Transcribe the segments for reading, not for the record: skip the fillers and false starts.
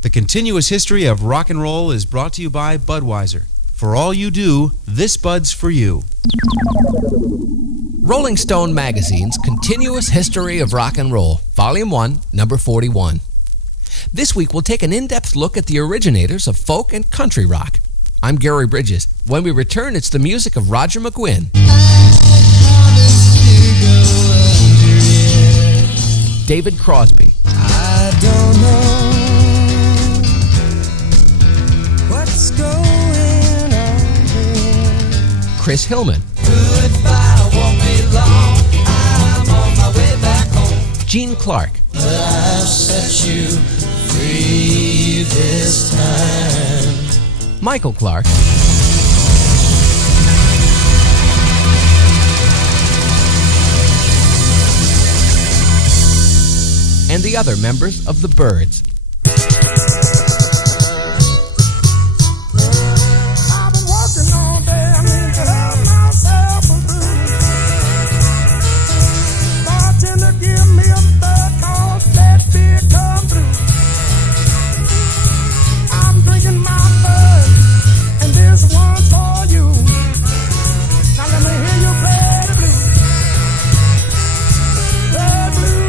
The continuous history of rock and roll is brought to you by Budweiser. For all you do, this Bud's for you. Rolling Stone Magazine's Continuous History of Rock and Roll, Volume 1, Number 41. This week we'll take an in-depth look at the originators of folk and country rock. I'm Gary Bridges. When we return, it's the music of Roger McGuinn, David Crosby, I don't know what's going on here. Chris Hillman, Goodbye won't be long. I'm on my way back home. Gene Clark, But I've set you free this time. Michael Clark, and the other members of the Byrds. I've been working all day, I need to have myself a brew. Bartender, give me a third, 'cause that beer come through. I'm drinking my Byrd, and this one's for you. Now let me hear you play the blues. The blues.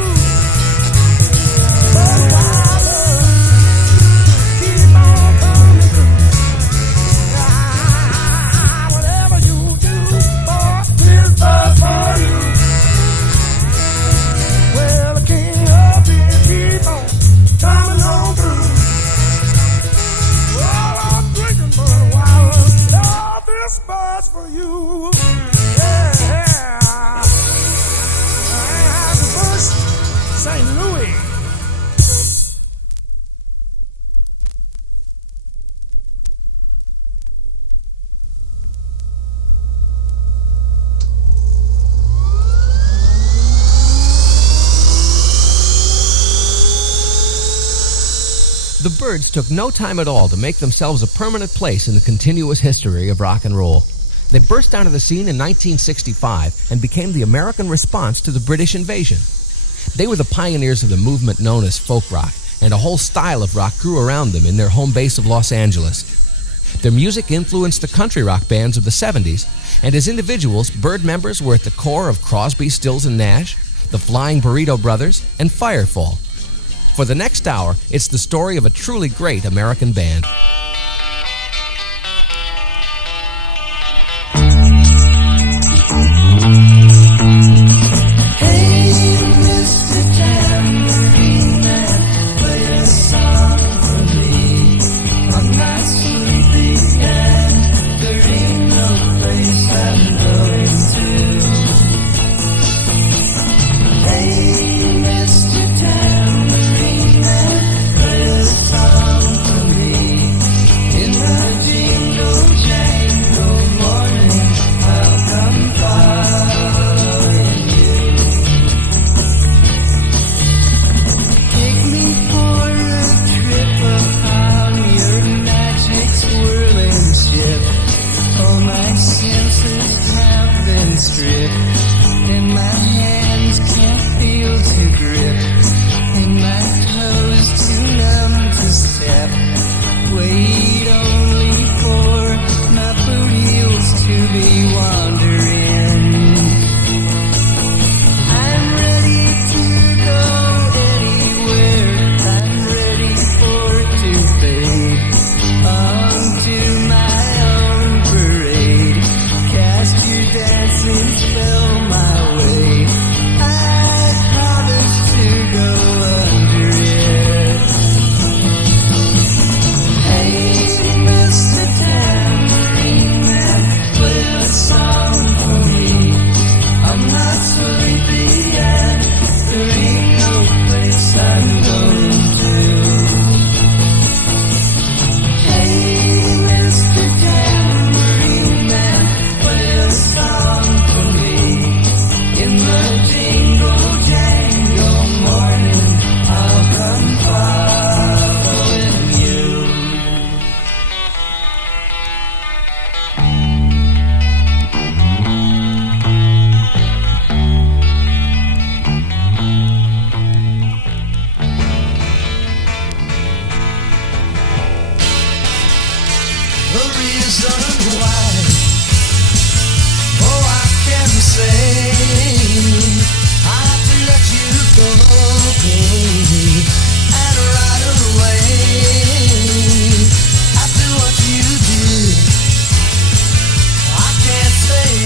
Budweiser, keep on coming through. Whatever you do, boy, this Bud for you. Well, the king of beer, keep on coming on through. Well, I'm drinking Budweiser, all this Bud's for you. Yeah. Anheuser-Busch, St. Louis. The Byrds took no time at all to make themselves a permanent place in the continuous history of rock and roll. They burst onto the scene in 1965 and became the American response to the British invasion. They were the pioneers of the movement known as folk rock, and a whole style of rock grew around them in their home base of Los Angeles. Their music influenced the country rock bands of the 70s, and as individuals, Byrd members were at the core of Crosby, Stills and Nash, the Flying Burrito Brothers, and Firefall. For the next hour, it's the story of a truly great American band. Hey, Mr. Tambourine Man, play a song for me. I'm not sleepy and there ain't no place I'm going to. Hey, Mr. Tambourine Man, play a song for me. reason why. Oh, I can say I have to let you go, baby, and right away. After what you did, I can't say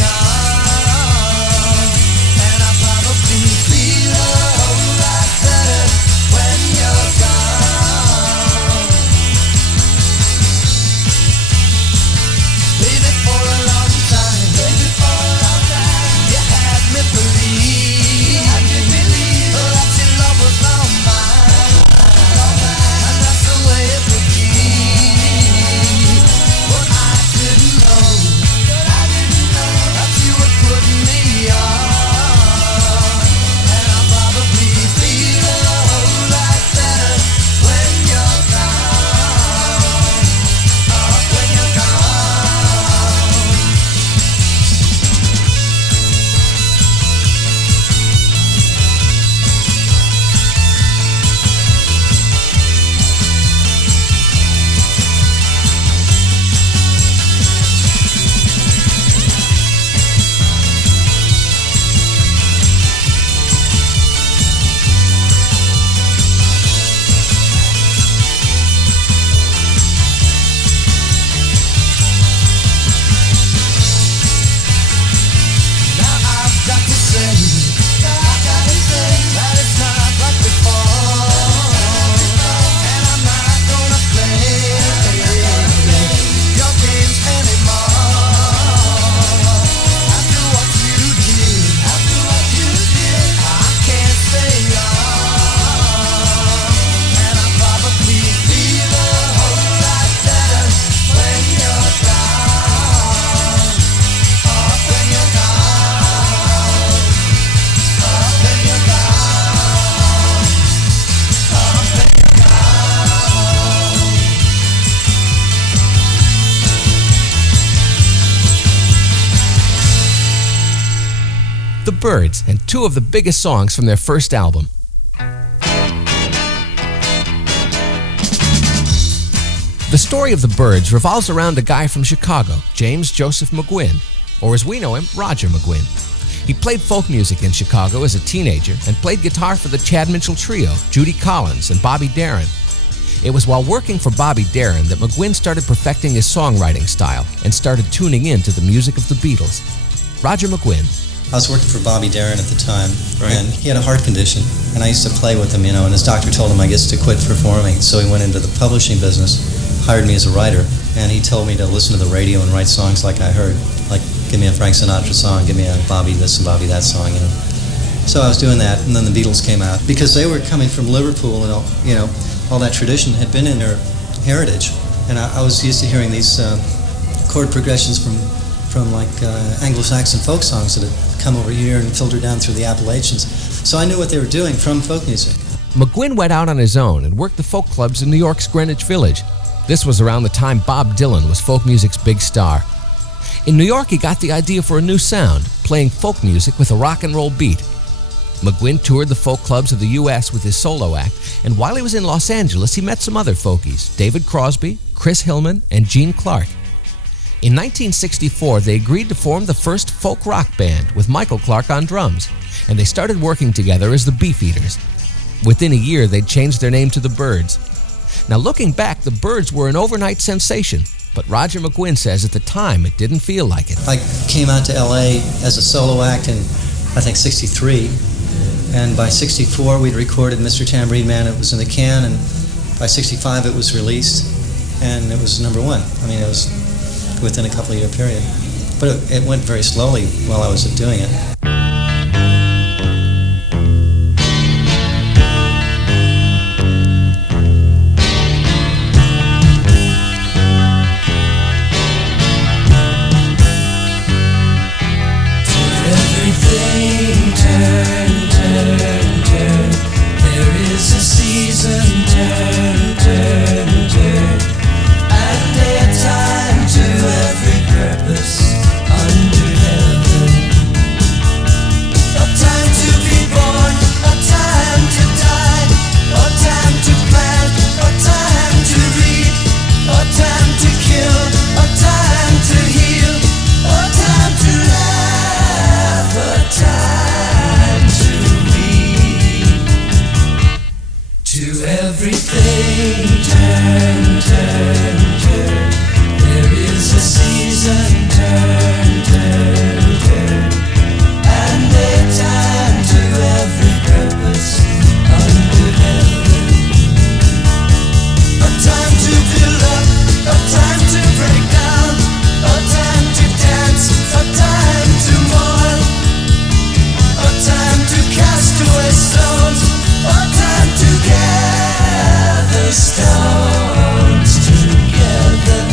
and I probably feel a whole lot better when you're gone. Baby, for a long time, you had me believe that your love was all mine, and that's the way it would be. But I didn't know that you would put me on, and I probably feel a whole lot better when you're gone. When you're gone. Now I've got to say that it's not like before, and I'm not gonna play your games anymore. After what you did, I can't say and I probably feel a whole lot better when you're gone. When you're gone. When you're gone. The Byrds, and two of the biggest songs from their first album. The story of the Byrds revolves around a guy from Chicago, James Joseph McGuinn, or as we know him, Roger McGuinn. He played folk music in Chicago as a teenager and played guitar for the Chad Mitchell Trio, Judy Collins, and Bobby Darin. It was while working for Bobby Darin that McGuinn started perfecting his songwriting style and started tuning in to the music of the Beatles. Roger McGuinn. I was working for Bobby Darin at the time, and he had a heart condition, and I used to play with him, and his doctor told him I guess to quit performing, so he went into the publishing business, hired me as a writer, and he told me to listen to the radio and write songs like I heard, like give me a Frank Sinatra song, give me a Bobby this and Bobby that song, So I was doing that, and then the Beatles came out, because they were coming from Liverpool, and all that tradition had been in their heritage, and I was used to hearing these chord progressions from like Anglo-Saxon folk songs that had come over here and filtered down through the Appalachians. So I knew what they were doing from folk music. McGuinn went out on his own and worked the folk clubs in New York's Greenwich Village. This was around the time Bob Dylan was folk music's big star. In New York, he got the idea for a new sound, playing folk music with a rock and roll beat. McGuinn toured the folk clubs of the U.S. with his solo act, and while he was in Los Angeles, he met some other folkies, David Crosby, Chris Hillman, and Gene Clark. In 1964, they agreed to form the first folk rock band with Michael Clark on drums, and they started working together as the Beefeaters. Within a year, they'd changed their name to the Byrds. Now, looking back, the Byrds were an overnight sensation, but Roger McGuinn says at the time it didn't feel like it. I came out to L.A. as a solo act in, I think, 63, and by 64, we'd recorded Mr. Tambourine Man. It was in the can, and by 65, it was released, and it was number one. I mean, it was within a couple of year period. But it went very slowly while I was doing it. Everything turn. There is a season, turn. And a time to every purpose under heaven. turn, turn, turn. There is a season, turn, turn, turn. And a time to every purpose under heaven. A time to build up, a time to break down, a time to dance, a time to mourn, a time to cast away stones, a time to gather stones together.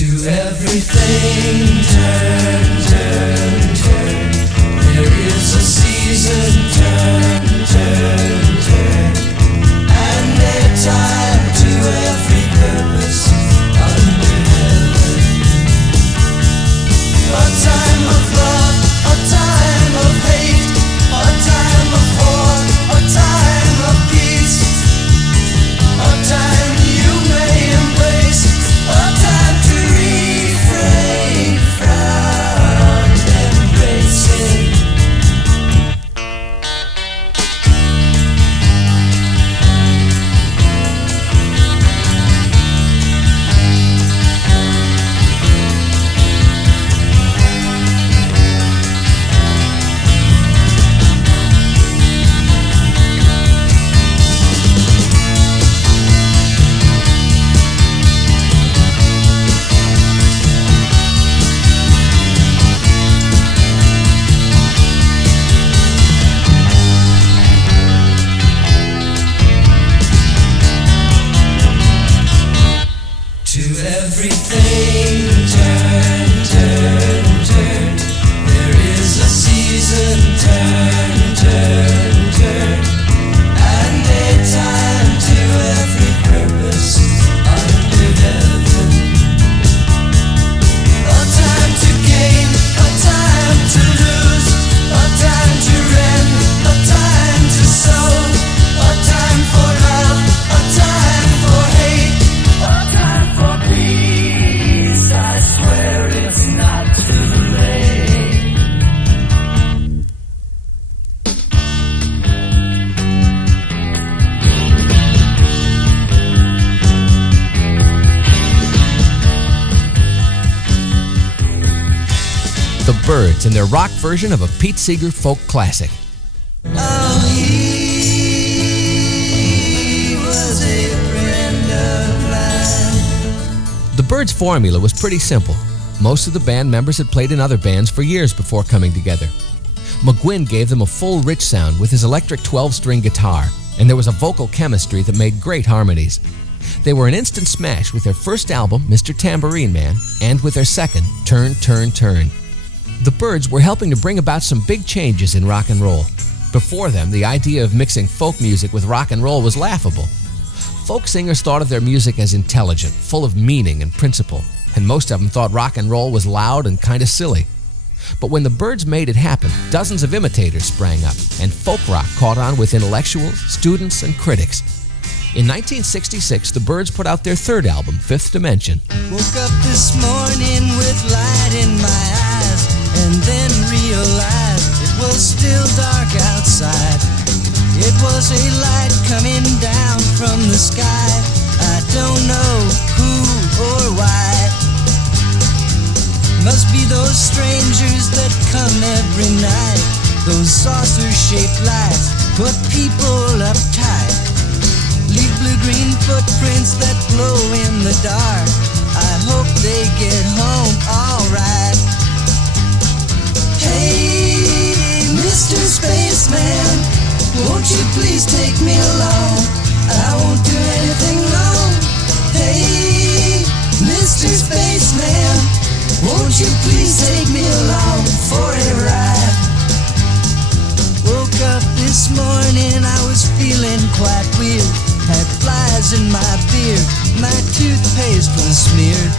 To everything turn, turn, turn. There is a season, turn, turn, turn. And a time to every purpose under heaven. A time of love, a time of hate, a time of war, a time of peace, a time you may embrace, a time to refrain from embracing. To everything turn, turn, turn. There is a season, turn, turn, turn. And a time to every purpose under heaven. A time to gain, a time to lose, a time to rend, a time to sow, a time for love, a time for hate, a time for peace. I swear it's not too late. The Byrds in their rock version of a Pete Seeger folk classic. Oh, he was a friend of mine. The Byrds' formula was pretty simple. Most of the band members had played in other bands for years before coming together. McGuinn gave them a full, rich sound with his electric 12-string guitar, and there was a vocal chemistry that made great harmonies. They were an instant smash with their first album, Mr. Tambourine Man, and with their second, Turn, Turn, Turn. The Byrds were helping to bring about some big changes in rock and roll. Before them, the idea of mixing folk music with rock and roll was laughable. Folk singers thought of their music as intelligent, full of meaning and principle, and most of them thought rock and roll was loud and kind of silly. But when the Byrds made it happen, dozens of imitators sprang up, and folk rock caught on with intellectuals, students, and critics. In 1966, the Byrds put out their third album, Fifth Dimension. Woke up this morning with light in my eyes, and then realized it was still dark outside. It was a light coming down from the sky. I don't know who or why. Must be those strangers that come every night. Those saucer-shaped lights put people uptight. Leave blue-green footprints that glow in the dark. I hope they get home alright. Hey, Mr. Spaceman, won't you please take me along? I won't do anything wrong. Hey, Mr. Spaceman, won't you please take me along for a ride? Woke up this morning, I was feeling quite weird. Had flies in my beard, my toothpaste was smeared.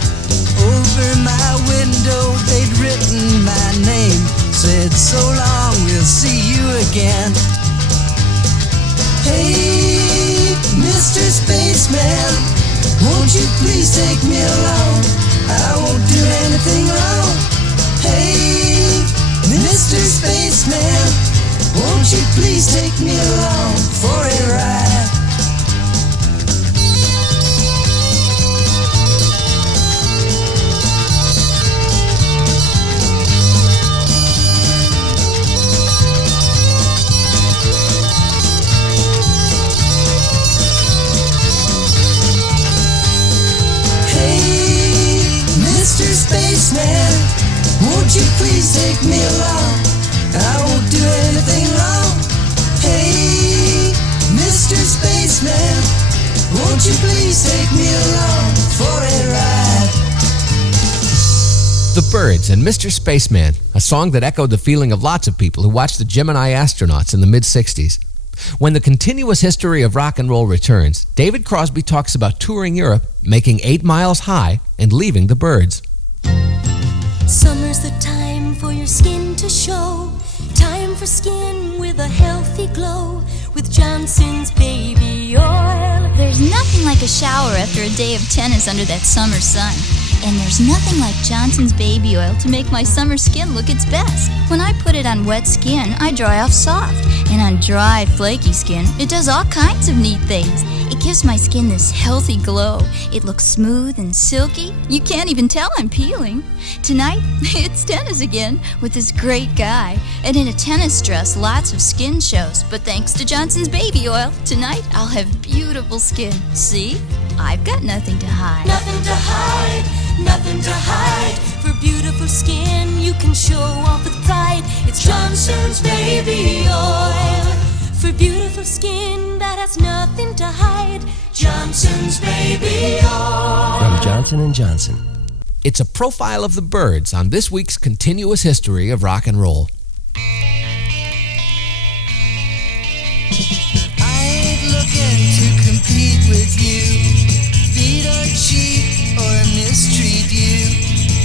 Over my window they'd written my name, said so long, we'll see you again. Hey, Mr. Spaceman, won't you please take me along? I won't do anything wrong. Hey, Mr. Spaceman, won't you please take me along for a ride? Spaceman, won't you please take me along? I won't do anything wrong. Hey, Mr. Spaceman, won't you please take me along for a ride? The Byrds and Mr. Spaceman, a song that echoed the feeling of lots of people who watched the Gemini astronauts in the mid-60s. When the continuous history of rock and roll returns, David Crosby talks about touring Europe, making 8 miles high, and leaving the Byrds. Summer's the time for your skin to show. Time for skin with a healthy glow. With Johnson's baby oil. There's nothing like a shower after a day of tennis under that summer sun. And there's nothing like Johnson's baby oil to make my summer skin look its best. When I put it on wet skin, I dry off soft. And on dry, flaky skin, it does all kinds of neat things. It gives my skin this healthy glow. It looks smooth and silky. You can't even tell I'm peeling. Tonight, it's tennis again with this great guy. And in a tennis dress, lots of skin shows. But thanks to Johnson's baby oil, tonight I'll have beautiful skin. See? I've got nothing to hide. Nothing to hide, nothing to hide. For beautiful skin, you can show off with pride. It's Johnson's baby oil. For beautiful skin that has nothing to hide. Johnson's baby oil. From Johnson & Johnson. It's a profile of the Byrds on this week's continuous history of rock and roll. I ain't looking to compete with you. Beat or cheat or mistreat you.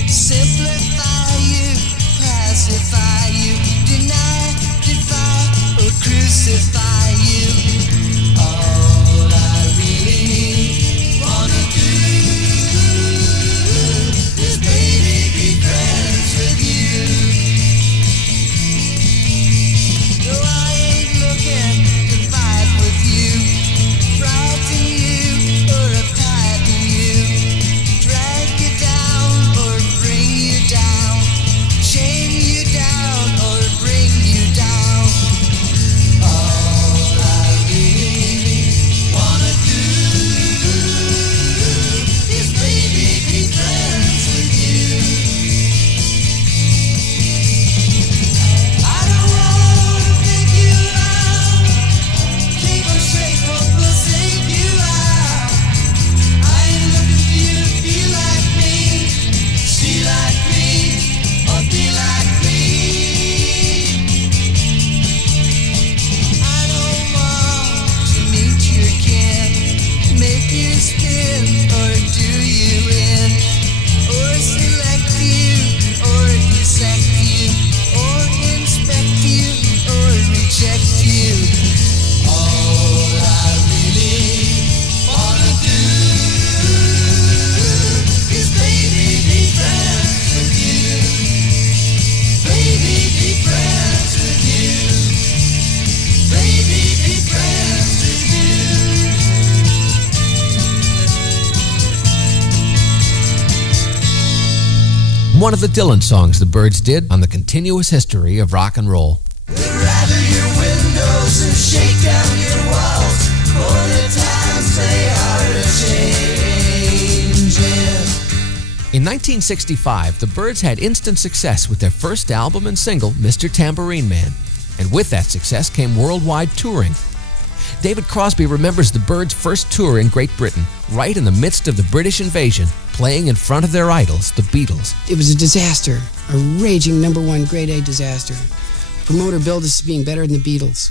Simplify you, pacify you. Deny, defy, or crucify you. All I really wanna do is baby be friends with you. No, I ain't looking to fight with you, frighten you, or apply you, drag you down or bring you down, chain you down or bring you down. All I really wanna do is baby be friends with you. I don't wanna pick you out, keep on straight, what will save you out. I ain't looking for you to be like me, see like me, or be like me. I don't want to meet your kin, make you spin or do you in, or select you or dissect you, or inspect you or reject you. All I really wanna do is baby be friends with you. Baby be friends with you. Baby be friends with you. One of the Dylan songs the Byrds did on the continuous history of rock and roll. Rattle your windows and shake down your walls, for the times they are a-changing. In 1965, the Byrds had instant success with their first album and single, Mr. Tambourine Man. And with that success came worldwide touring. David Crosby remembers the Byrds' first tour in Great Britain, right in the midst of the British invasion, playing in front of their idols, the Beatles. It was a disaster, a raging #1 grade A disaster. Promoter billed us as being better than the Beatles.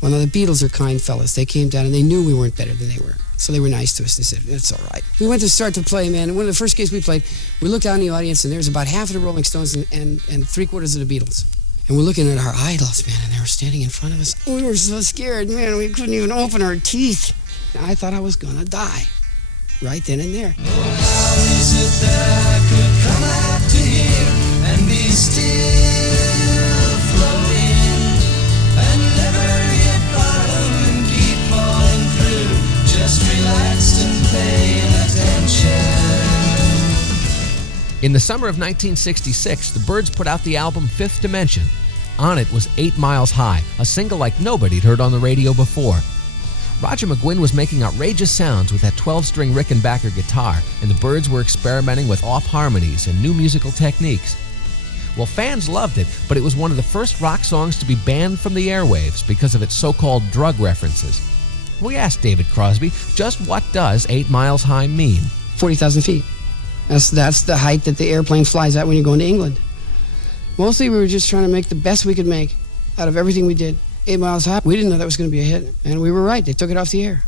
Well, now the Beatles are kind fellas. They came down and they knew we weren't better than they were. So they were nice to us. They said, it's all right. We went to start to play, man, and one of the first gigs we played, we looked out in the audience and there was about half of the Rolling Stones and 3/4 of the Beatles. And we're looking at our idols, man, and they were standing in front of us. We were so scared, man, we couldn't even open our teeth. I thought I was gonna die, right then and there. How is it that I could come out to here and be still floating and never hit bottom and keep falling through, just relaxed and paying attention? In the summer of 1966, the Byrds put out the album Fifth Dimension. On it was 8 Miles High, a single like nobody'd heard on the radio before. Roger McGuinn was making outrageous sounds with that 12-string Rickenbacker guitar, and the Byrds were experimenting with off-harmonies and new musical techniques. Well, fans loved it, but it was one of the first rock songs to be banned from the airwaves because of its so-called drug references. We asked David Crosby, just what does 8 miles high mean? 40,000 feet. That's the height that the airplane flies at when you're going to England. Mostly we were just trying to make the best we could make out of everything we did. 8 miles high, we didn't know that was going to be a hit, and we were right. They took it off the air.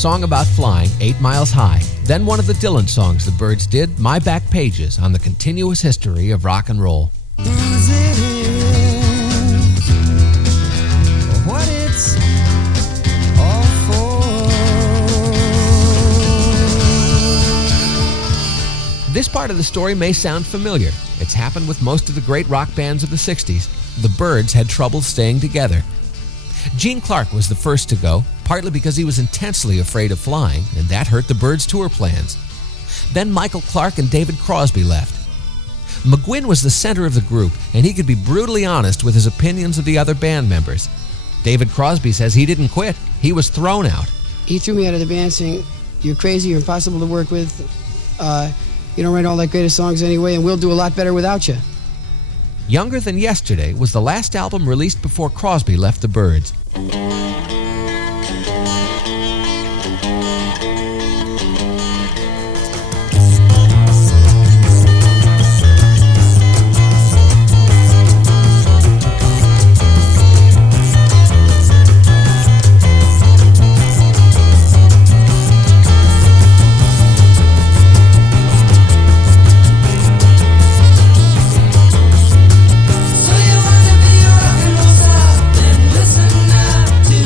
song about flying, 8 Miles High, then one of the Dylan songs the Byrds did, My Back Pages, on the continuous history of rock and roll. What it's all for. This part of the story may sound familiar. It's happened with most of the great rock bands of the 60s. The Byrds had trouble staying together. Gene Clark was the first to go, partly because he was intensely afraid of flying, and that hurt the Byrds' tour plans. Then Michael Clark and David Crosby left. McGuinn was the center of the group, and he could be brutally honest with his opinions of the other band members. David Crosby says he didn't quit. He was thrown out. He threw me out of the band saying, "You're crazy, you're impossible to work with. You don't write all that great of songs anyway, and we'll do a lot better without you." Younger Than Yesterday was the last album released before Crosby left the Byrds. So you wanna be a rock and roll star? Then listen now to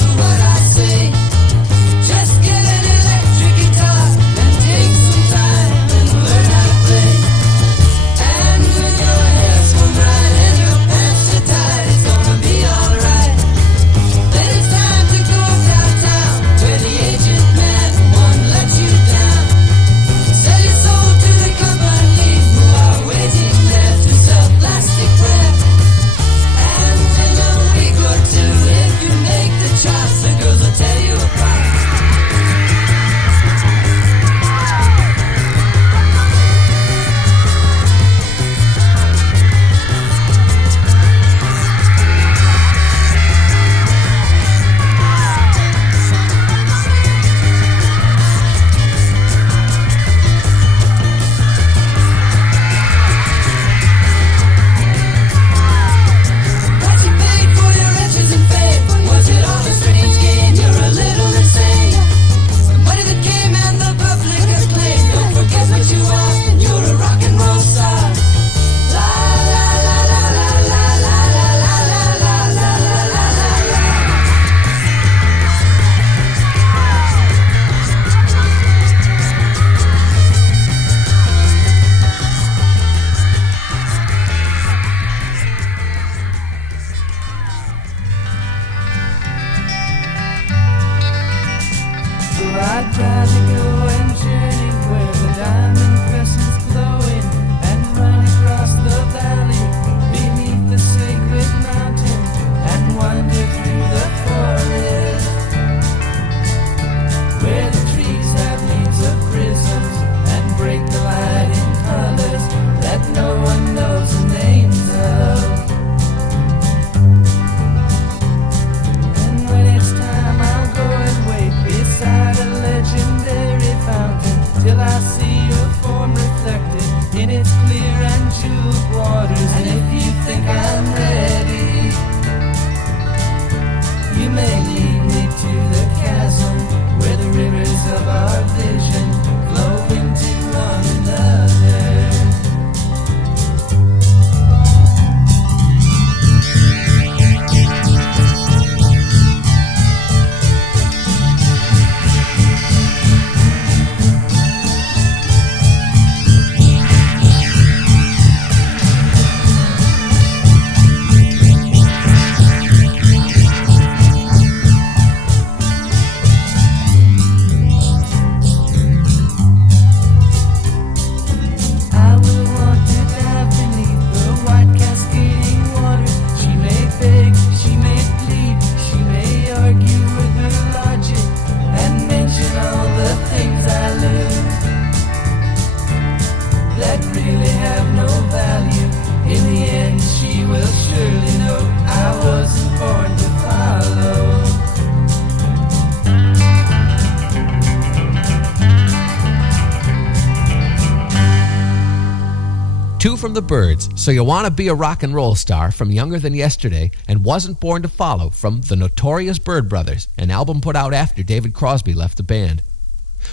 from the Byrds, So You Want to Be a Rock and Roll Star from Younger Than Yesterday and Wasn't Born to Follow from the Notorious Byrd Brothers, an album put out after David Crosby left the band.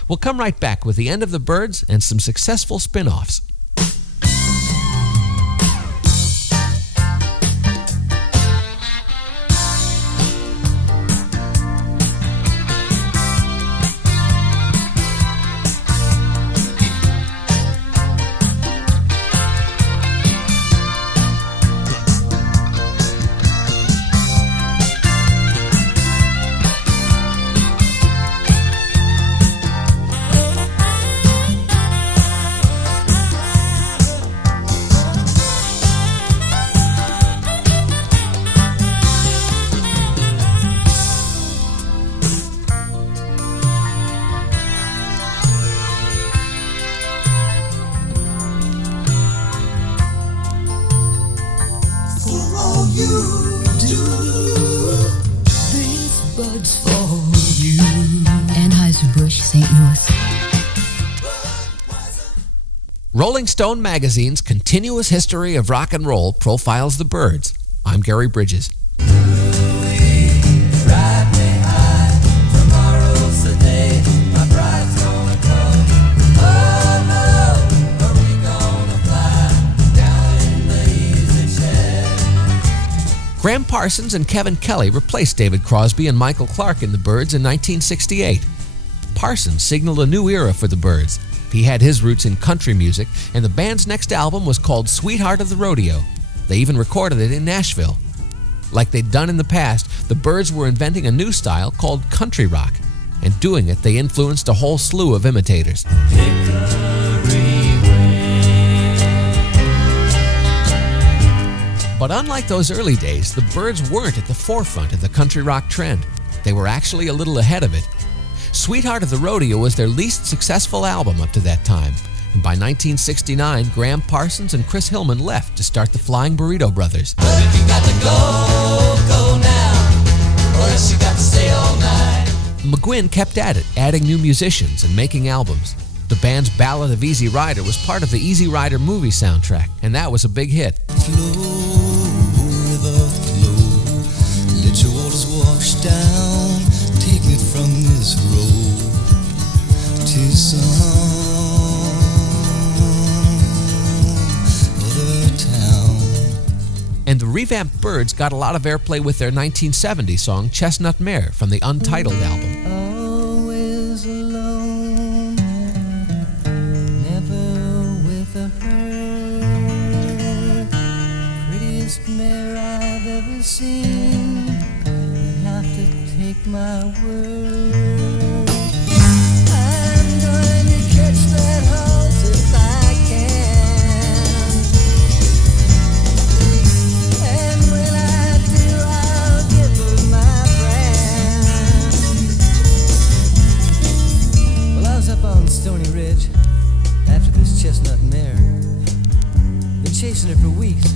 We'll come right back with the end of the Byrds and some successful spin-offs. Rolling Stone magazine's continuous history of rock and roll profiles the Byrds. I'm Gary Bridges. Graham Parsons and Kevin Kelly replaced David Crosby and Michael Clarke in the Byrds in 1968. Parsons signaled a new era for the Byrds. He had his roots in country music, and the band's next album was called Sweetheart of the Rodeo. They even recorded it in Nashville. Like they'd done in the past, the Byrds were inventing a new style called country rock. And doing it, they influenced a whole slew of imitators. But unlike those early days, the Byrds weren't at the forefront of the country rock trend. They were actually a little ahead of it. Sweetheart of the Rodeo was their least successful album up to that time, and by 1969, Graham Parsons and Chris Hillman left to start the Flying Burrito Brothers. But if you got to go now, or else you got to stay all night. McGuinn kept at it, adding new musicians and making albums. The band's Ballad of Easy Rider was part of the Easy Rider movie soundtrack, and that was a big hit. Flow, river, flow, let your waters wash down, take me from this road to some other town. And the revamped Byrds got a lot of airplay with their 1970 song Chestnut Mare from the Untitled album. Always alone, never with a hurt, prettiest mare I've ever seen, you have to take my word. I'm going to catch that horse if I can, and when I do I'll give her my brand. Well, I was up on Stony Ridge after this chestnut mare, been chasing her for weeks.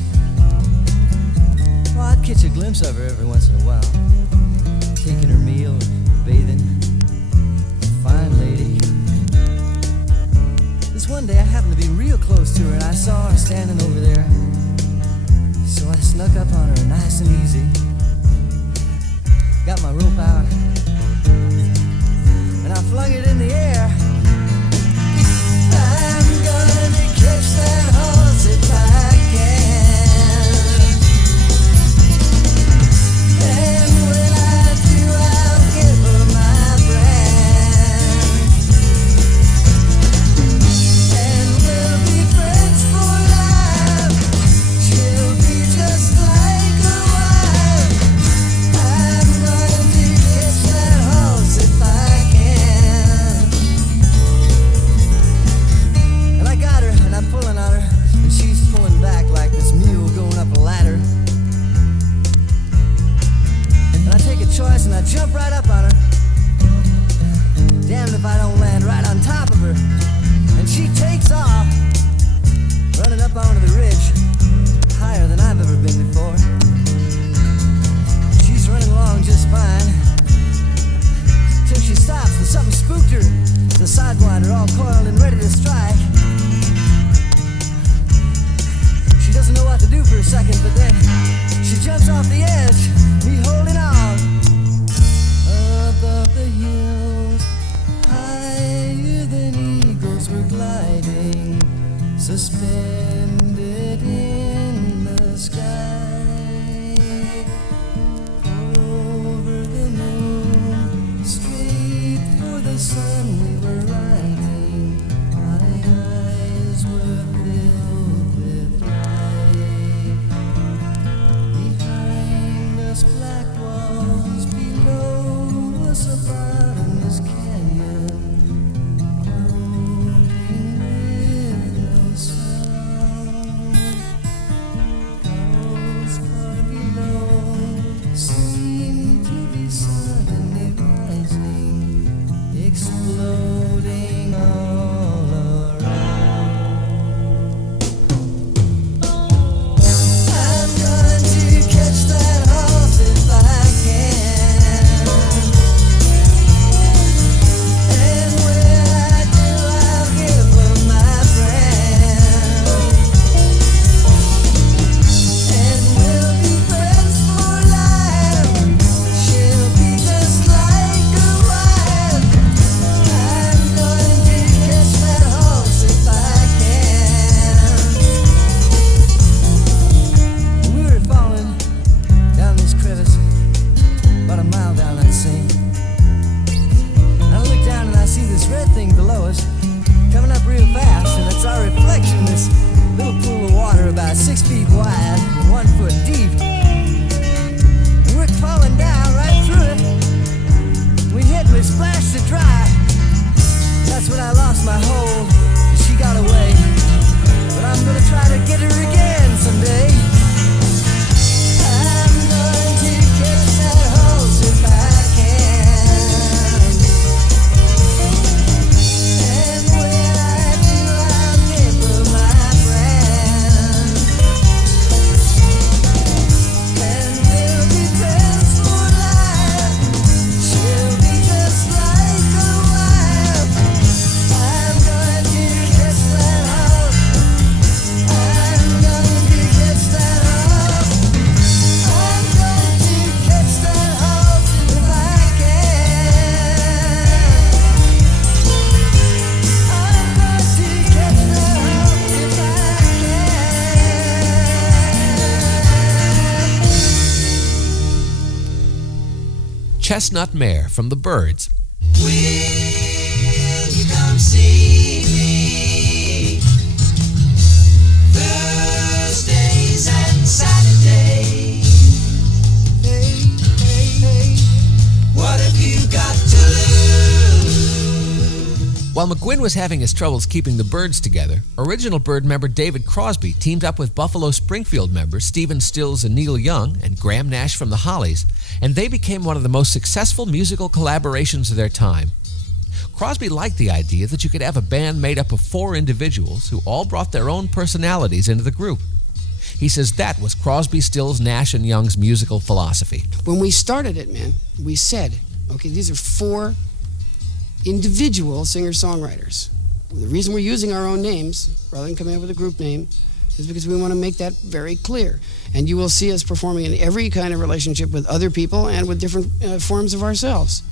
Well, I'd catch a glimpse of her every once in a while, taking her meal, bathing. Fine lady. This one day I happened to be real close to her and I saw her standing over there. So I snuck up on her nice and easy. Got my rope out and I flung it in the air. I'm gonna catch that horse if I can. And when I do, I'll give her my brand. And we'll be friends for life. She'll be just like a wife. I'm going to catch that horse if I can. for a second, but then she jumps off the edge, me holding on. Above the hills, higher than eagles were gliding, suspended in the sky. Over the moon, straight for the sun we were riding. My eyes were filled with light. Behind us, black walls, below us, a bottomless canyon, floating with no sound. Those far below seem to be suddenly rising, exploding all around. I'm going to catch that horse if I can, and when I do, I'll give her my brand, and we'll be friends for life. She'll be just like a wife. I'm going to catch that horse if I can. We were falling down this crevice, about a mile down that seam. And I look down and I see this red thing below us, coming up real fast, and it's our reflection, this little pool of water about 6 feet wide and 1 foot deep. And we're falling down right through it. We splashed it dry. That's when I lost my hold, and she got away. But I'm gonna try to get her again someday. I'm going to catch that horse if I can. And when I do, I'll give her my brand. And we'll be friends for life. She'll be just like a wife. I'm going to catch that horse. I'm going to catch that horse. I'm going to catch that horse if I can. I'm going to catch that horse if I can. Chestnut Mare from the Byrds. Will you come see me Thursdays and Saturdays? Hey, hey, hey, what have you got to lose? While McGuinn was having his troubles keeping the Byrds together, original Byrd member David Crosby teamed up with Buffalo Springfield members Stephen Stills and Neil Young and Graham Nash from the Hollies, and they became one of the most successful musical collaborations of their time. Crosby liked the idea that you could have a band made up of 4 individuals who all brought their own personalities into the group. He says that was Crosby, Stills, Nash, and Young's musical philosophy. When we started it, man, we said, okay, these are 4 individual singer-songwriters. The reason we're using our own names, rather than coming up with a group name, is because we want to make that very clear. And you will see us performing in every kind of relationship with other people and with different forms of ourselves.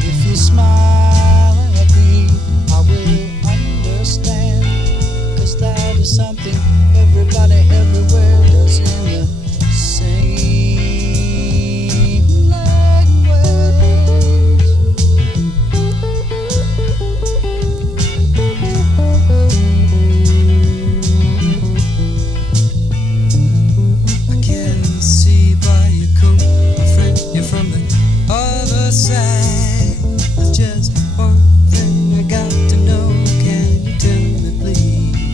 If you smile at me, I will understand. 'Cause that is something everybody everywhere does in the same language. I can see by your coat, my friend, you're from the other side. There's just one thing I got to know. Can you tell me, please?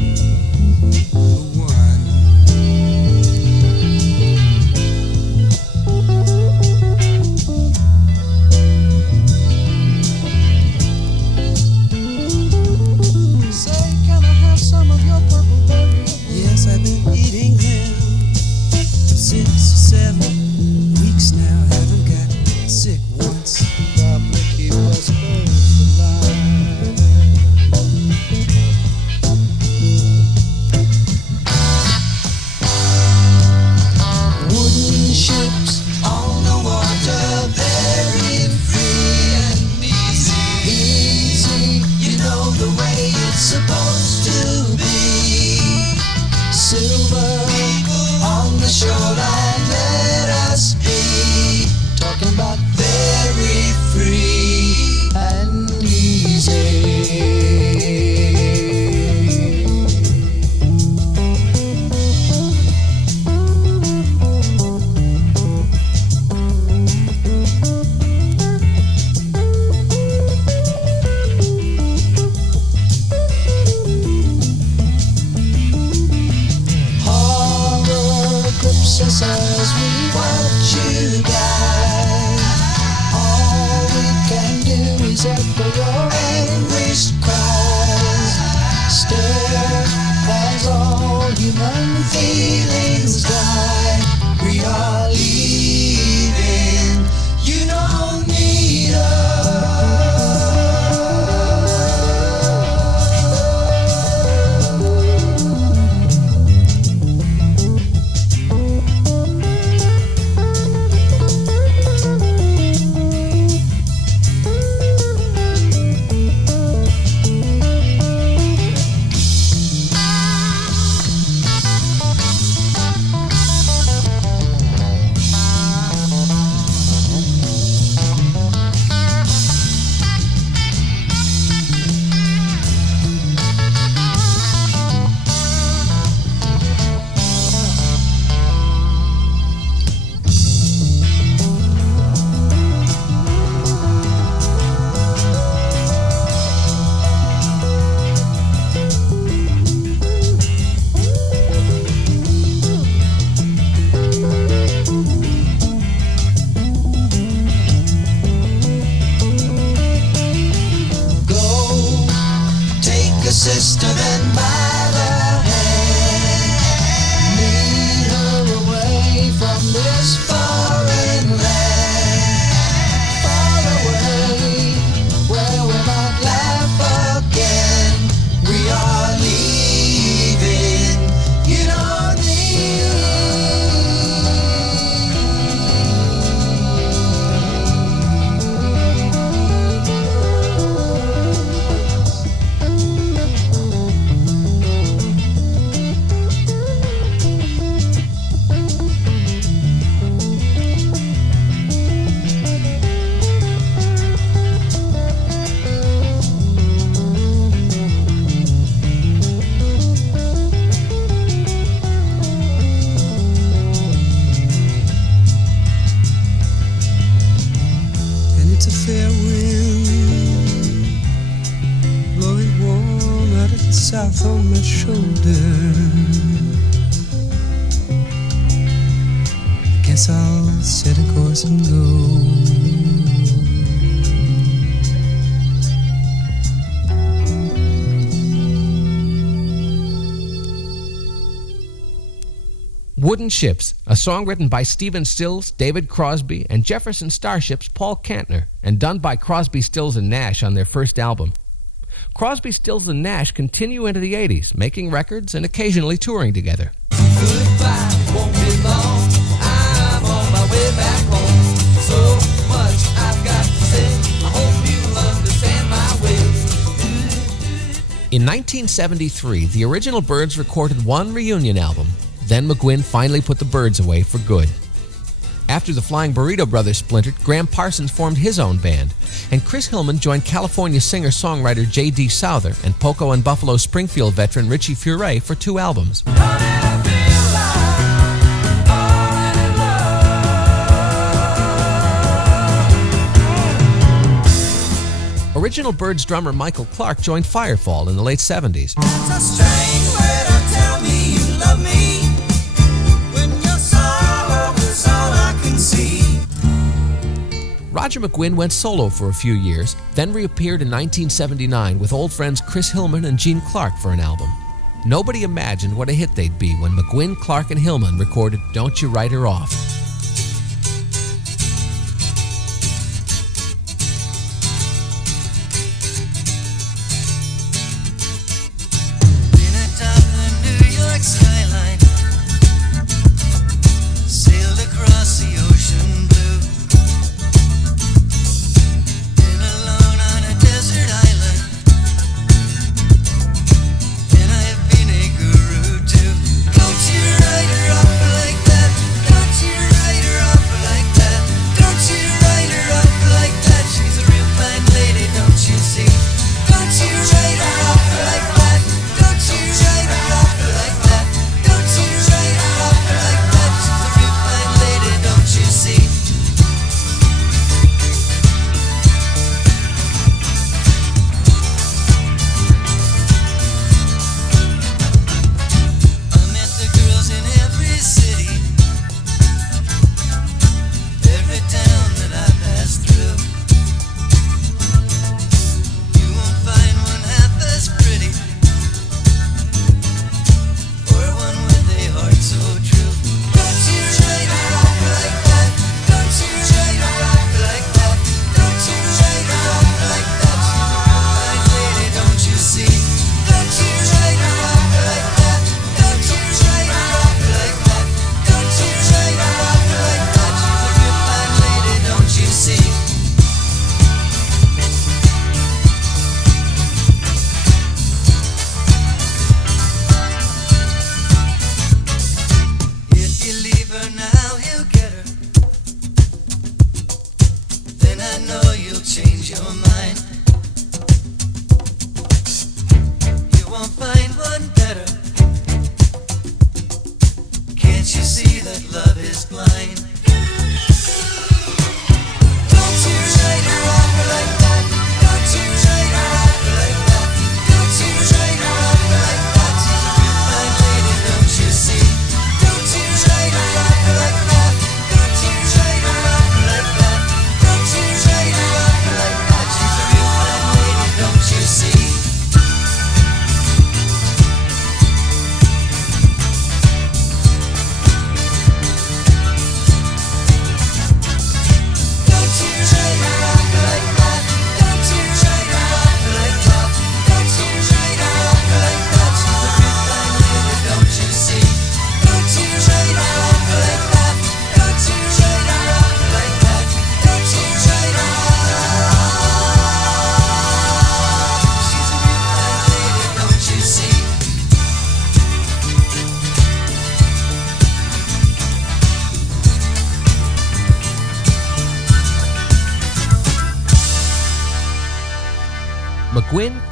your anguished cries. Stare as all human feelings die. We are leaving, you don't need sister then by the hand, lead her away from this foreign land, far away where we might laugh again. We are leaving, you don't It's a fair wind, blowing warm out of the south on my shoulder. I guess I'll set a course and go. Wooden Ships, a song written by Stephen Stills, David Crosby, and Jefferson Starship's Paul Kantner, and done by Crosby, Stills, and Nash on their first album. Crosby, Stills, and Nash continue into the 80s, making records and occasionally touring together. Goodbye, won't be long. I'm on my way back home. So much I've got to say. I hope you understand my ways. In 1973, the original Byrds recorded one reunion album. Then McGuinn finally put the Byrds away for good. After the Flying Burrito Brothers splintered, Graham Parsons formed his own band, and Chris Hillman joined California singer-songwriter J.D. Souther and Poco and Buffalo Springfield veteran Richie Furay for 2 albums. Original Byrds drummer Michael Clark joined Firefall in the late 70s. It's a strange way to tell me you love me when your sorrow is all I can see. Roger McGuinn went solo for a few years, then reappeared in 1979 with old friends Chris Hillman and Gene Clark for an album. Nobody imagined what a hit they'd be when McGuinn, Clark, and Hillman recorded Don't You Write Her Off. Skyline sailed across the ocean blue, been alone on a desert island, and I have been a guru too. Don't you write her off like that, don't you write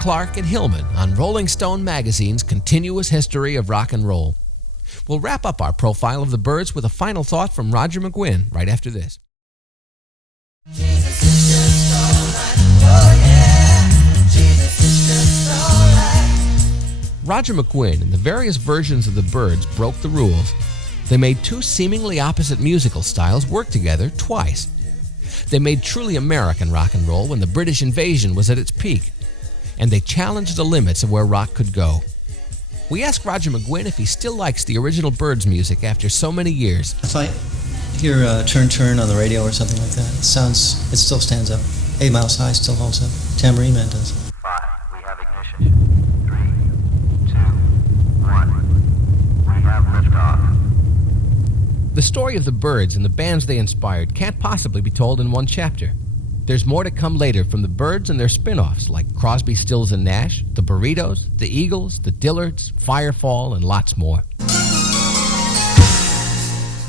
Clark, and Hillman on Rolling Stone magazine's continuous history of rock and roll. We'll wrap up our profile of the Byrds with a final thought from Roger McGuinn right after this. Roger McGuinn and the various versions of the Byrds broke the rules. They made two seemingly opposite musical styles work together twice. They made truly American rock and roll when the British invasion was at its peak, and they challenged the limits of where rock could go. We asked Roger McGuinn if he still likes the original Byrds music after so many years. If I hear Turn Turn on the radio or something like that, it still stands up. 8 Miles High still holds up. Tambourine Man does. 5, we have ignition. 3, 2, 1, we have liftoff. The story of the Byrds and the bands they inspired can't possibly be told in one chapter. There's more to come later from the Byrds and their spin-offs like Crosby, Stills and Nash, the Burritos, the Eagles, the Dillards, Firefall, and lots more.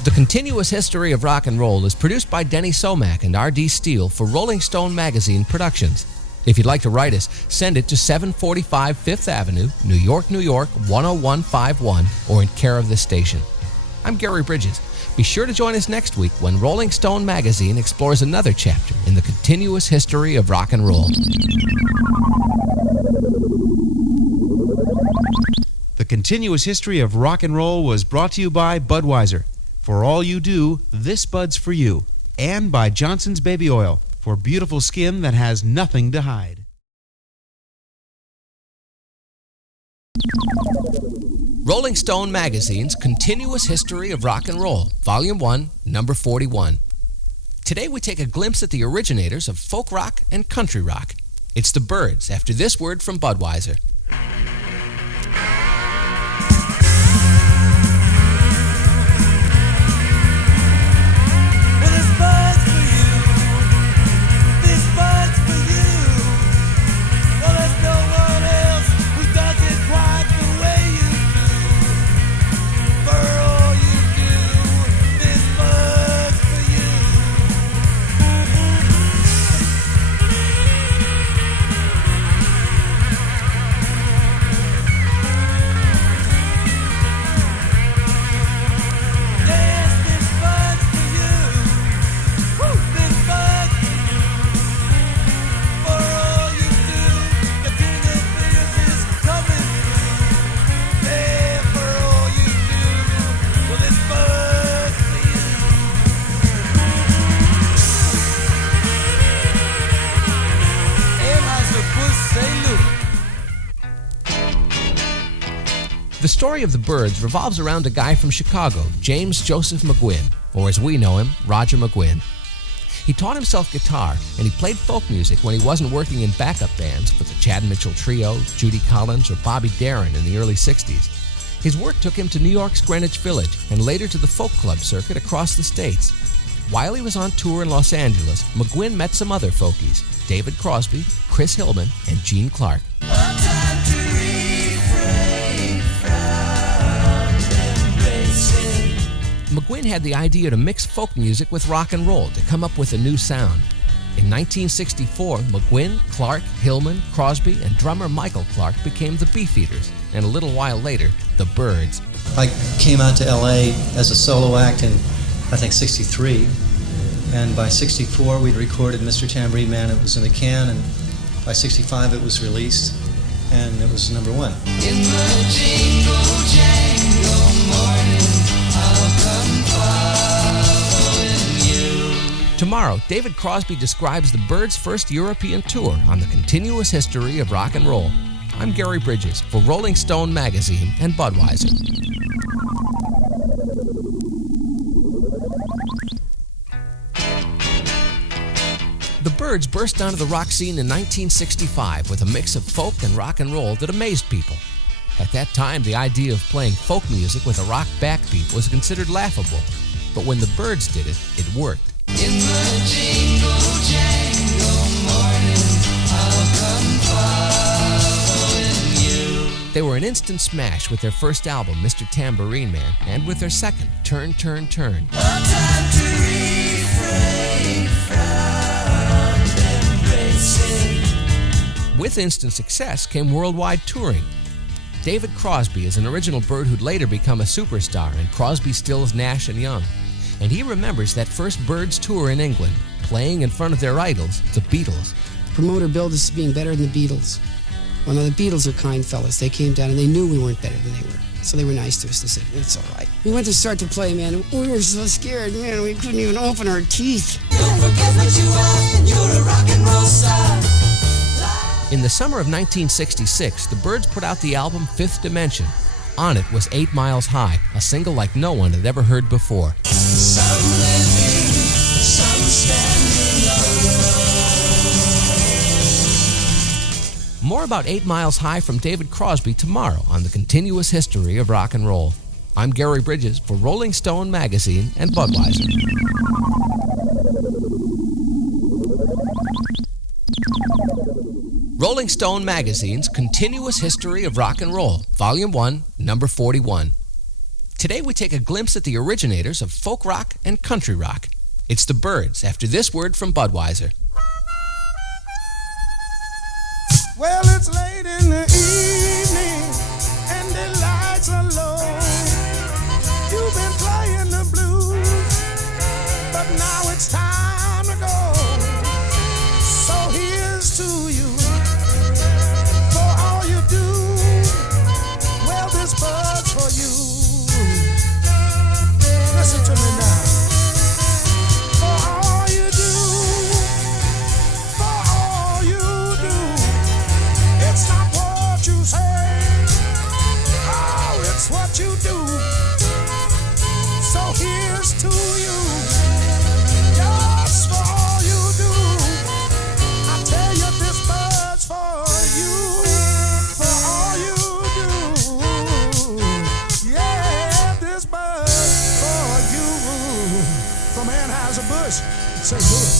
The Continuous History of Rock and Roll is produced by Denny Somack and R.D. Steele for Rolling Stone Magazine Productions. If you'd like to write us, send it to 745 Fifth Avenue, New York, New York, 10151, or in care of this station. I'm Gary Bridges. Be sure to join us next week when Rolling Stone Magazine explores another chapter in the continuous history of rock and roll. The Continuous History of Rock and Roll was brought to you by Budweiser. For all you do, this Bud's for you. And by Johnson's Baby Oil, for beautiful skin that has nothing to hide. Rolling Stone Magazine's Continuous History of Rock and Roll, Volume 1, Number 41. Today we take a glimpse at the originators of folk rock and country rock. It's the Byrds, after this word from Budweiser. The story of the Byrds revolves around a guy from Chicago, James Joseph McGuinn, or as we know him, Roger McGuinn. He taught himself guitar, and he played folk music when he wasn't working in backup bands for the Chad Mitchell Trio, Judy Collins, or Bobby Darin in the early 60s. His work took him to New York's Greenwich Village and later to the folk club circuit across the states. While he was on tour in Los Angeles, McGuinn met some other folkies, David Crosby, Chris Hillman, and Gene Clark. McGuinn had the idea to mix folk music with rock and roll to come up with a new sound. In 1964, McGuinn, Clark, Hillman, Crosby, and drummer Michael Clark became the Beefeaters, and a little while later, the Byrds. I came out to LA as a solo act in, I think, 63, and by 64 we'd recorded Mr. Tambourine Man. It was in the can, and by 65 it was released, and it was number one. In the jingle jangle morning, I'll come following you. Tomorrow, David Crosby describes the Byrds' first European tour on the continuous history of rock and roll. I'm Gary Bridges for Rolling Stone Magazine and Budweiser. The Byrds burst onto the rock scene in 1965 with a mix of folk and rock and roll that amazed people. At that time, the idea of playing folk music with a rock backbeat was considered laughable. But when the Byrds did it, it worked. In the jingle jangle morning, I'll come following you. They were an instant smash with their first album, Mr. Tambourine Man, and with their second, Turn, Turn, Turn. A time to refrain from embracing. With instant success came worldwide touring. David Crosby is an original Byrd who'd later become a superstar in Crosby, Stills, Nash & Young. And he remembers that first Byrds tour in England, playing in front of their idols, the Beatles. Promoter billed us as being better than the Beatles. Well, now the Beatles are kind fellas. They came down and they knew we weren't better than they were. So they were nice to us. They said, it's all right. We went to start to play, man. We were so scared, man. We couldn't even open our teeth. Don't forget what you are, and you're a rock and roll star. In the summer of 1966, the Byrds put out the album Fifth Dimension. On it was 8 Miles High, a single like no one had ever heard before. Some living, some standing alone. More about 8 Miles High from David Crosby tomorrow on the continuous history of rock and roll. I'm Gary Bridges for Rolling Stone Magazine and Budweiser. Rolling Stone Magazine's Continuous History of Rock and Roll, Volume 1, Number 41. Today we take a glimpse at the originators of folk rock and country rock. It's the Byrds, after this word from Budweiser. Well, it's late in the evening and the lights are low. You've been playing the blues, but now it's time to go. So here's to you for all you do. Well, this bud's for you. Listen to me now. For all you do, for all you do. It's not what you say, oh, it's what you do. So here's to you, just for all you do. I tell you this bud's for you, for all you do. Yeah, this bud's for you. From Anheuser-Busch, say good.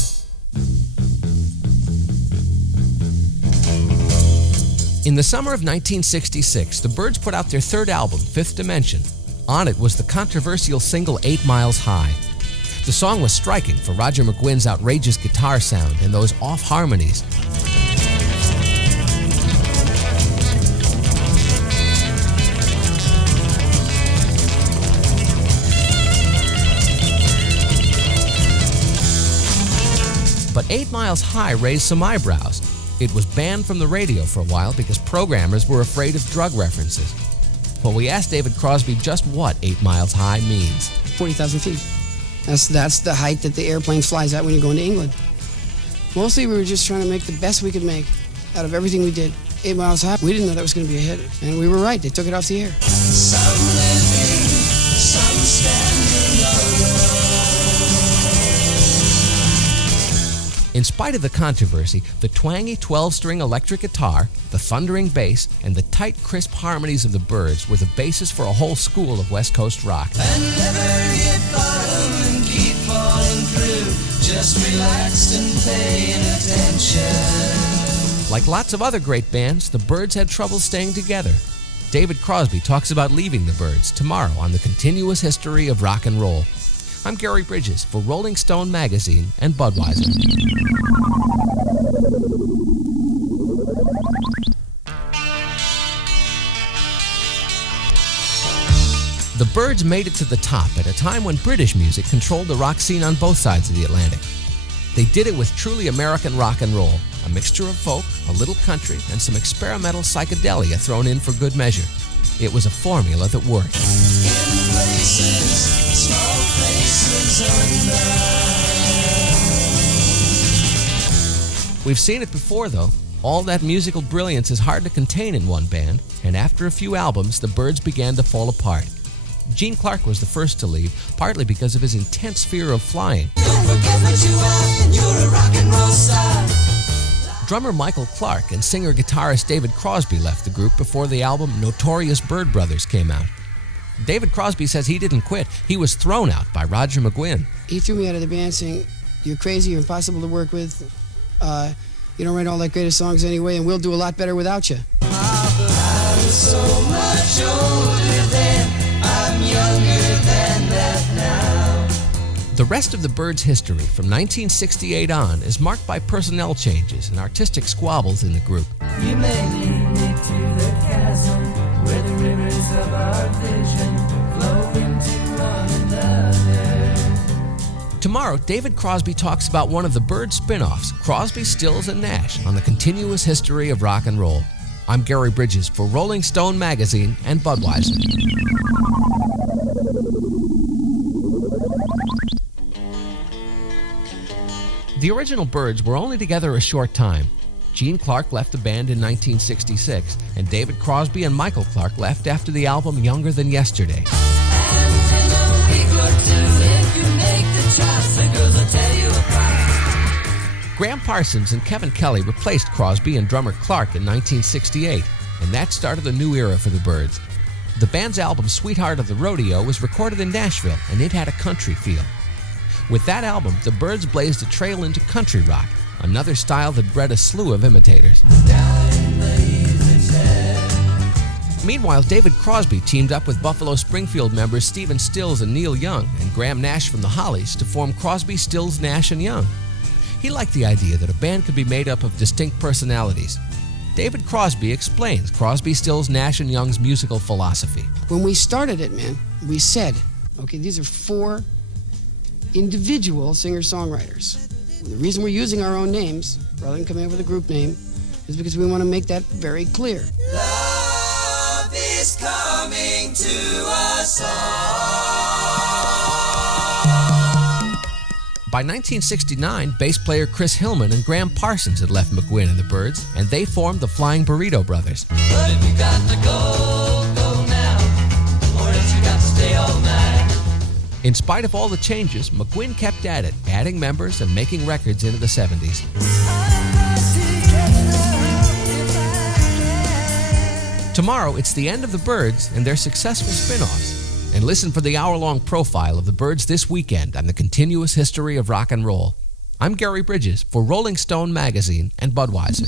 In the summer of 1966, the Byrds put out their third album, Fifth Dimension. On it was the controversial single 8 Miles High. The song was striking for Roger McGuinn's outrageous guitar sound and those off harmonies. But 8 Miles High raised some eyebrows. It was banned from the radio for a while because programmers were afraid of drug references. Well, we asked David Crosby just what 8 Miles High means. 40,000 feet. That's the height that the airplane flies at when you're going to England. Mostly we were just trying to make the best we could make out of everything we did. 8 Miles High, we didn't know that was going to be a hit. And we were right, they took it off the air. Some living, some standing alone. In spite of the controversy, the twangy 12-string electric guitar, the thundering bass, and the tight, crisp harmonies of the Byrds were the basis for a whole school of West Coast rock. And never hit bottom and keep falling through. Just relaxed and paying attention. Like lots of other great bands, the Byrds had trouble staying together. David Crosby talks about leaving the Byrds tomorrow on the continuous history of rock and roll. I'm Gary Bridges for Rolling Stone Magazine and Budweiser. The Byrds made it to the top at a time when British music controlled the rock scene on both sides of the Atlantic. They did it with truly American rock and roll, a mixture of folk, a little country, and some experimental psychedelia thrown in for good measure. It was a formula that worked. In places, small places unknown. We've seen it before, though. All that musical brilliance is hard to contain in one band, and after a few albums, the Byrds began to fall apart. Gene Clark was the first to leave, partly because of his intense fear of flying. Don't forget what you are, and you're a rock and roll star. Drummer Michael Clark and singer-guitarist David Crosby left the group before the album Notorious Byrd Brothers came out. David Crosby says he didn't quit. He was thrown out by Roger McGuinn. He threw me out of the band saying, you're crazy, you're impossible to work with. You don't write all that great of songs anyway, and we'll do a lot better without you. I was so much older then, I'm younger than that now. The The rest of the Byrds' history from 1968 on is marked by personnel changes and artistic squabbles in the group. You may lead me to the chasm where the rivers of our vision flow into one another. Tomorrow, David Crosby talks about one of the Byrds spin-offs, Crosby, Stills, and Nash, on the continuous history of rock and roll. I'm Gary Bridges for Rolling Stone Magazine and Budweiser. The original Byrds were only together a short time. Gene Clark left the band in 1966, and David Crosby and Michael Clark left after the album Younger Than Yesterday. Graham Parsons and Kevin Kelly replaced Crosby and drummer Clark in 1968, and that started a new era for the Byrds. The band's album Sweetheart of the Rodeo was recorded in Nashville, and it had a country feel. With that album, the Byrds blazed a trail into country rock, another style that bred a slew of imitators. Meanwhile, David Crosby teamed up with Buffalo Springfield members Stephen Stills and Neil Young and Graham Nash from the Hollies to form Crosby, Stills, Nash and Young. He liked the idea that a band could be made up of distinct personalities. David Crosby explains Crosby, Stills, Nash and Young's musical philosophy. When we started it, man, we said, okay, these are 4 individual singer-songwriters. The reason we're using our own names, rather than coming up with a group name, is because we want to make that very clear. Love is coming to us all. By 1969, bass player Chris Hillman and Graham Parsons had left McGuinn and the Byrds, and they formed the Flying Burrito Brothers. But if you got to go, go now, or else you got to stay all night. In spite of all the changes, McGuinn kept at it, adding members and making records into the 70s. Tomorrow, it's the end of the Byrds and their successful spin-offs. And listen for the hour-long profile of the Byrds this weekend on the continuous history of rock and roll. I'm Gary Bridges for Rolling Stone Magazine and Budweiser.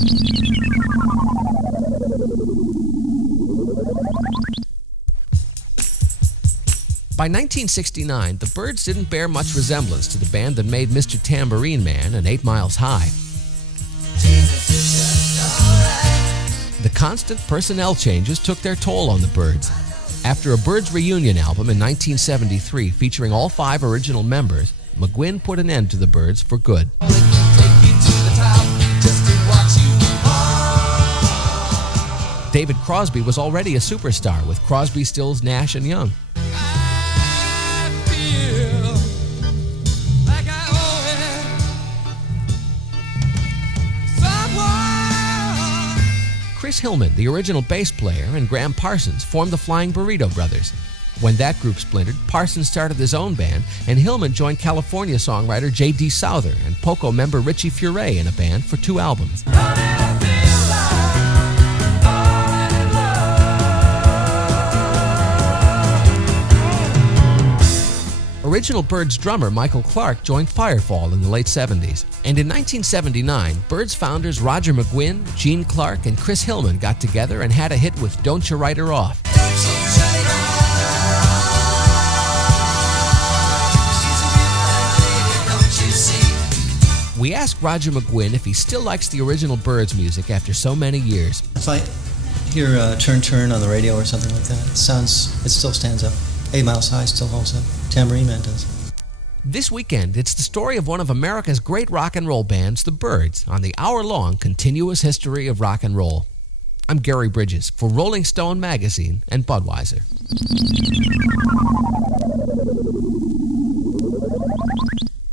By 1969, the Byrds didn't bear much resemblance to the band that made Mr. Tambourine Man and 8 Miles High. The constant personnel changes took their toll on the Byrds. After a Byrds reunion album in 1973 featuring all 5 original members, McGuinn put an end to the Byrds for good. David Crosby was already a superstar with Crosby, Stills, Nash and Young. Chris Hillman, the original bass player, and Graham Parsons formed the Flying Burrito Brothers. When that group splintered, Parsons started his own band, and Hillman joined California songwriter J.D. Souther and Poco member Richie Furay in a band for 2 albums. Original Byrds drummer Michael Clark joined Firefall in the late 70s. And in 1979, Byrds founders Roger McGuinn, Gene Clark, and Chris Hillman got together and had a hit with Don't You Write Her Off. We asked Roger McGuinn if he still likes the original Byrds music after so many years. If I hear Turn Turn on the radio or something like that, it still stands up. 8 Miles High still holds up. Tambourine Man does. This weekend, it's the story of one of America's great rock and roll bands, the Byrds, on the hour-long continuous history of rock and roll. I'm Gary Bridges for Rolling Stone Magazine and Budweiser.